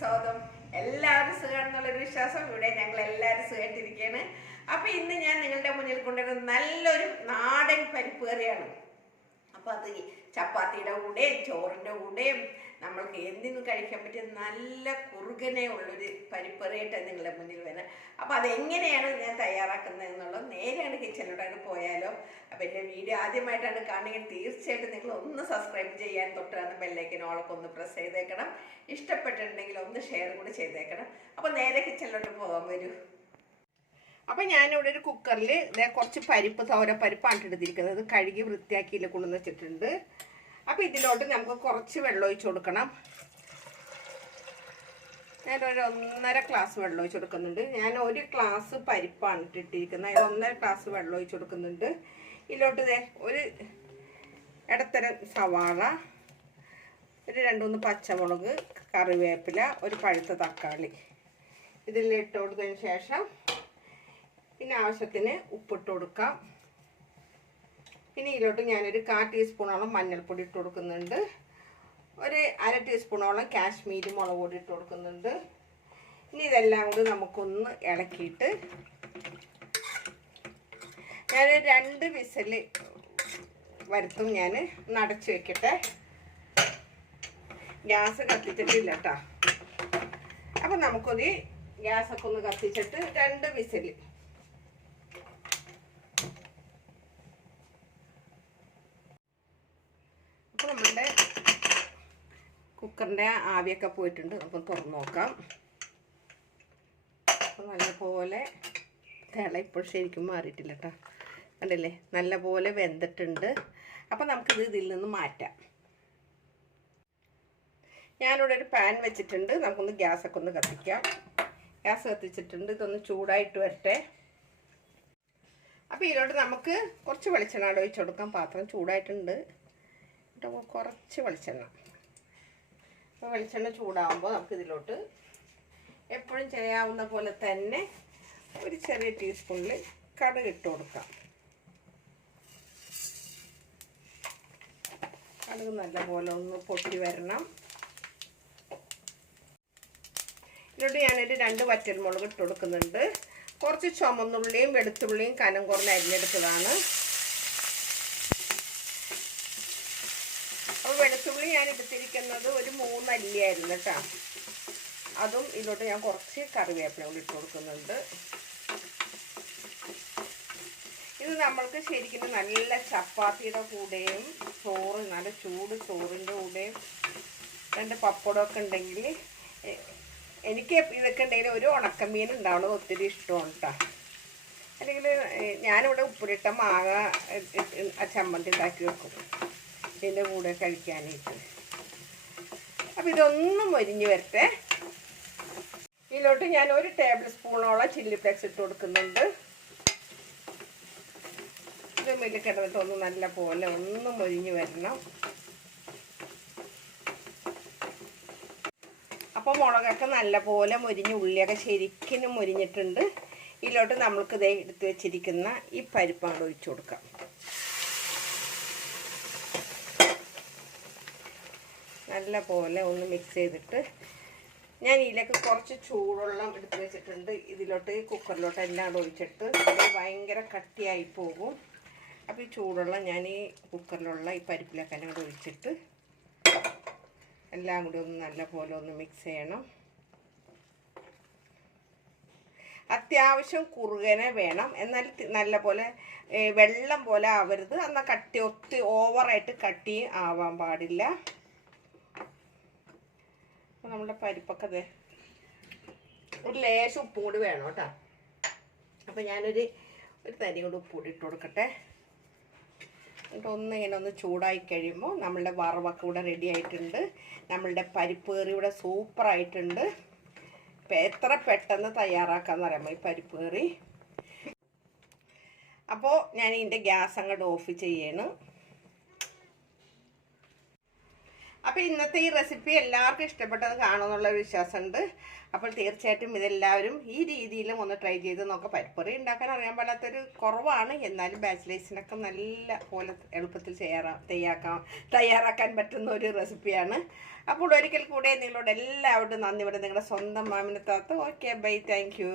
സ്വാഗതം. എല്ലാവരും സുഖമാണെന്നുള്ളൊരു വിശ്വാസം. ഇവിടെ ഞങ്ങൾ എല്ലാവരും സുഖമായിട്ടിരിക്കുകയാണ്. അപ്പം ഇന്ന് ഞാൻ നിങ്ങളുടെ മുന്നിൽ കൊണ്ടുവരുന്ന നല്ലൊരു നാടൻ പരിപ്പ് കറിയാണ്. അപ്പം അത് ചപ്പാത്തിയുടെ കൂടെയും ചോറിൻ്റെ കൂടെയും നമ്മൾക്ക് എന്തിനും കഴിക്കാൻ പറ്റിയ നല്ല കുറുകനെ ഉള്ളൊരു പരിപ്പ് കറിയായിട്ടാണ് നിങ്ങളുടെ മുന്നിൽ വരുന്നത്. അപ്പം അതെങ്ങനെയാണ് ഞാൻ തയ്യാറാക്കുന്നത് എന്നുള്ളത് നേരെയാണ് കിച്ചണിലോട്ടാണ് പോയാലോ. അപ്പം എൻ്റെ വീഡിയോ ആദ്യമായിട്ടാണ് കാണുകയും തീർച്ചയായിട്ടും നിങ്ങൾ ഒന്ന് സബ്സ്ക്രൈബ് ചെയ്യാൻ തൊട്ടാണ് ബെല്ലൈക്കൻ ഓളൊക്കെ ഒന്ന് പ്രസ് ചെയ്തേക്കണം. ഇഷ്ടപ്പെട്ടിട്ടുണ്ടെങ്കിൽ ഒന്ന് ഷെയർ കൂടി ചെയ്തേക്കണം. അപ്പം നേരെ കിച്ചണിലോട്ട് പോകാൻ വരൂ. അപ്പം ഞാനിവിടെ ഒരു കുക്കറിൽ കുറച്ച് പരിപ്പ് തോരപ്പരിപ്പാണ് എടുത്തിരിക്കുന്നത്. കഴുകി വൃത്തിയാക്കിയിൽ കൊണ്ടുവന്ന് വെച്ചിട്ടുണ്ട്. അപ്പം ഇതിലോട്ട് നമുക്ക് കുറച്ച് വെള്ളം ഒഴിച്ച് കൊടുക്കണം. ഞാനൊരു 1.5 ഗ്ലാസ് വെള്ളം ഒഴിച്ച് കൊടുക്കുന്നുണ്ട്. ഞാൻ 1 ഗ്ലാസ് പരിപ്പാണ് ഇട്ടിരിക്കുന്നത്. അതിൽ 1.5 ഗ്ലാസ് വെള്ളം ഒഴിച്ച് കൊടുക്കുന്നുണ്ട്. ഇതിലോട്ട് ഒരു ഇടത്തരം സവാള, ഒരു 2-3 പച്ചമുളക്, കറിവേപ്പില, ഒരു പഴുത്ത തക്കാളി ഇതിലിട്ട് കൊടുത്തതിന് ശേഷം പിന്നെ ആവശ്യത്തിന് ഉപ്പിട്ട് കൊടുക്കാം. പിന്നെ ഇതിലോട്ട് ഞാനൊരു 1/4 ടീസ്പൂണോളം മഞ്ഞൾപ്പൊടി ഇട്ട് കൊടുക്കുന്നുണ്ട്. ഒരു 1/2 ടീസ്പൂണോളം കാശ്മീരി മുളക് പൊടി ഇട്ട് കൊടുക്കുന്നുണ്ട്. ഇനി ഇതെല്ലാം കൂടി നമുക്കൊന്ന് ഇളക്കിയിട്ട് ഞാൻ 2 വിസിൽ വരുത്തും. ഞാൻ അടച്ച് വെക്കട്ടെ. ഗ്യാസ് കത്തിച്ചിട്ടില്ല കേട്ടോ. അപ്പം നമുക്കൊരു ഗ്യാസൊക്കെ ഒന്ന് കത്തിച്ചിട്ട് 2 വിസിൽ. അപ്പോൾ നമ്മളുടെ കുക്കറിൻ്റെ ആവിയൊക്കെ പോയിട്ടുണ്ട്. നമുക്ക് തുറന്ന് നോക്കാം. അപ്പോൾ നല്ലപോലെ ഇപ്പോൾ ശരിക്കും മാറിയിട്ടില്ല കേട്ടോ. കണ്ടില്ലേ, നല്ലപോലെ വെന്തിട്ടുണ്ട്. അപ്പോൾ നമുക്കിത് ഇതിൽ നിന്ന് മാറ്റാം. ഞാനിവിടെ ഒരു പാൻ വെച്ചിട്ടുണ്ട്. നമുക്കൊന്ന് ഗ്യാസൊക്കെ ഒന്ന് കത്തിക്കാം. ഗ്യാസ് കത്തിച്ചിട്ടുണ്ട്. ഇതൊന്ന് ചൂടായിട്ട് വരട്ടെ. അപ്പോൾ ഇതിലോട്ട് നമുക്ക് കുറച്ച് വെളിച്ചെണ്ണ ഒഴിച്ച് കൊടുക്കാം. പാത്രം ചൂടായിട്ടുണ്ട്. കുറച്ച് വെളിച്ചെണ്ണ. അപ്പോൾ വെളിച്ചെണ്ണ ചൂടാകുമ്പോൾ നമുക്കിതിലോട്ട് എപ്പോഴും ചെയ്യാവുന്ന പോലെ തന്നെ ഒരു ചെറിയ ടീസ്പൂണിൽ കടുക് ഇട്ട് കൊടുക്കാം. കടുക് നല്ലപോലെ ഒന്ന് പൊട്ടി വരണം. ഇതിലോട്ട് ഞാനൊരു 2 വറ്റൽമുളക് ഇട്ട് കൊടുക്കുന്നുണ്ട്. കുറച്ച് ചുമന്നുള്ളിയും വെളുത്തുള്ളിയും കനം കുറഞ്ഞ് അരിഞ്ഞെടുത്തതാണ്. അപ്പോൾ വെളുത്തുള്ളി ഞാൻ എടുത്തിരിക്കുന്നത് ഒരു 3 അല്ലിയായിരുന്നു കേട്ടോ. അതും ഇതിലോട്ട് ഞാൻ കുറച്ച് കറിവേപ്പില കൂടി ഇട്ട് കൊടുക്കുന്നുണ്ട്. ഇത് നമ്മൾക്ക് ശരിക്കും നല്ല ചപ്പാത്തിയുടെ കൂടെയും ചോറ്, നല്ല ചൂട് ചോറിൻ്റെ കൂടെയും 2 പപ്പടമൊക്കെ ഉണ്ടെങ്കിൽ, എനിക്ക് ഇതൊക്കെ ഉണ്ടെങ്കിൽ ഒരു ഉണക്കമീൻ ഉണ്ടാവുന്നത് ഒത്തിരി ഇഷ്ടമാണ് കേട്ടോ. അല്ലെങ്കിൽ ഞാനിവിടെ ഉപ്പിലിട്ട മാങ്ങ ചമ്മന്തി ഉണ്ടാക്കി വെക്കും ഇതിൻ്റെ കൂടെ കഴിക്കാനായിട്ട്. അപ്പം ഇതൊന്ന് മൊരിഞ്ഞ് വരട്ടെ. ഇതിലോട്ട് ഞാൻ 1 ടേബിൾ സ്പൂണോളം ചില്ലി ഫ്ലേക്സ് ഇട്ട് കൊടുക്കുന്നുണ്ട്. ഇത് മെല്ലെ കിടന്നിട്ട് ഒന്ന് നല്ല പോലെ ഒന്ന് മൊരിഞ്ഞ് വരണം. അപ്പോൾ മുളകൊക്കെ നല്ല പോലെ മൊരിഞ്ഞ് ഉള്ളിയൊക്കെ ശരിക്കും മൊരിഞ്ഞിട്ടുണ്ട്. ഇതിലോട്ട് നമ്മൾക്ക് എടുത്ത് വെച്ചിരിക്കുന്ന ഈ പരിപ്പാണ് ഒഴിച്ചു കൊടുക്കാം. നല്ല പോലെ ഒന്ന് മിക്സ് ചെയ്തിട്ട് ഞാൻ ഇതിലേക്ക് കുറച്ച് ചൂടുവെള്ളം എടുത്ത് വെച്ചിട്ടുണ്ട്. ഇതിലോട്ട് കുക്കറിലോട്ട് എല്ലാം ഒഴിച്ചിട്ട് ഭയങ്കര കട്ടിയായി പോകും. അപ്പോൾ ഈ ചൂടുവെള്ളം ഞാൻ ഈ കുക്കറിലുള്ള ഈ പരിപ്പിലേക്ക് എല്ലാം കൂടെ ഒഴിച്ചിട്ട് എല്ലാം കൂടി ഒന്ന് നല്ല പോലെ ഒന്ന് മിക്സ് ചെയ്യണം. അത്യാവശ്യം കുറുകനെ വേണം, എന്നാൽ നല്ല പോലെ വെള്ളം പോലെ ആവരുത്. എന്നാൽ ഒത്തിരി ഓവറായിട്ട് കട്ടി ആവാൻ പാടില്ല. നമ്മുടെ പരിപ്പൊക്കെ ഒരു ലേശം ഉപ്പും കൂടി വേണം കേട്ടോ. അപ്പം ഞാനൊരു തരി കൂടി ഉപ്പ് കൂടി ഇട്ട് കൊടുക്കട്ടെ. എന്നിട്ട് ഇങ്ങനെ ഒന്ന് ചൂടായി കഴിയുമ്പോൾ നമ്മളുടെ വറവൊക്കെ ഇവിടെ റെഡി ആയിട്ടുണ്ട്. നമ്മളുടെ പരിപ്പ് കറി ഇവിടെ സൂപ്പറായിട്ടുണ്ട്. ഇപ്പം എത്ര പെട്ടെന്ന് തയ്യാറാക്കാമെന്ന് അറിയാമോ ഈ പരിപ്പ് കറി. അപ്പോൾ ഞാൻ ഇതിൻ്റെ ഗ്യാസ് അങ്ങോട്ട് ഓഫ് ചെയ്യണം. അപ്പോൾ ഇന്നത്തെ ഈ റെസിപ്പി എല്ലാവർക്കും ഇഷ്ടപ്പെട്ടത് കാണുമെന്നുള്ള വിശ്വാസമുണ്ട്. അപ്പോൾ തീർച്ചയായിട്ടും ഇതെല്ലാവരും ഈ രീതിയിലും ഒന്ന് ട്രൈ ചെയ്ത് നോക്കാം. പരിപ്പറി ഉണ്ടാക്കാൻ അറിയാൻ പാടാത്തൊരു കുറവാണ്, എന്നാലും ബാച്ചിലേഴ്സിനൊക്കെ നല്ല പോലെ എളുപ്പത്തിൽ തയ്യാറാക്കാൻ പറ്റുന്ന ഒരു റെസിപ്പിയാണ്. അപ്പോൾ ഒരിക്കൽ കൂടെ നിങ്ങളോട് എല്ലാവരോടും നന്ദി പറയുന്നത് നിങ്ങളുടെ സ്വന്തം മാമിനത്താത്ത. Okay, bye, thank U.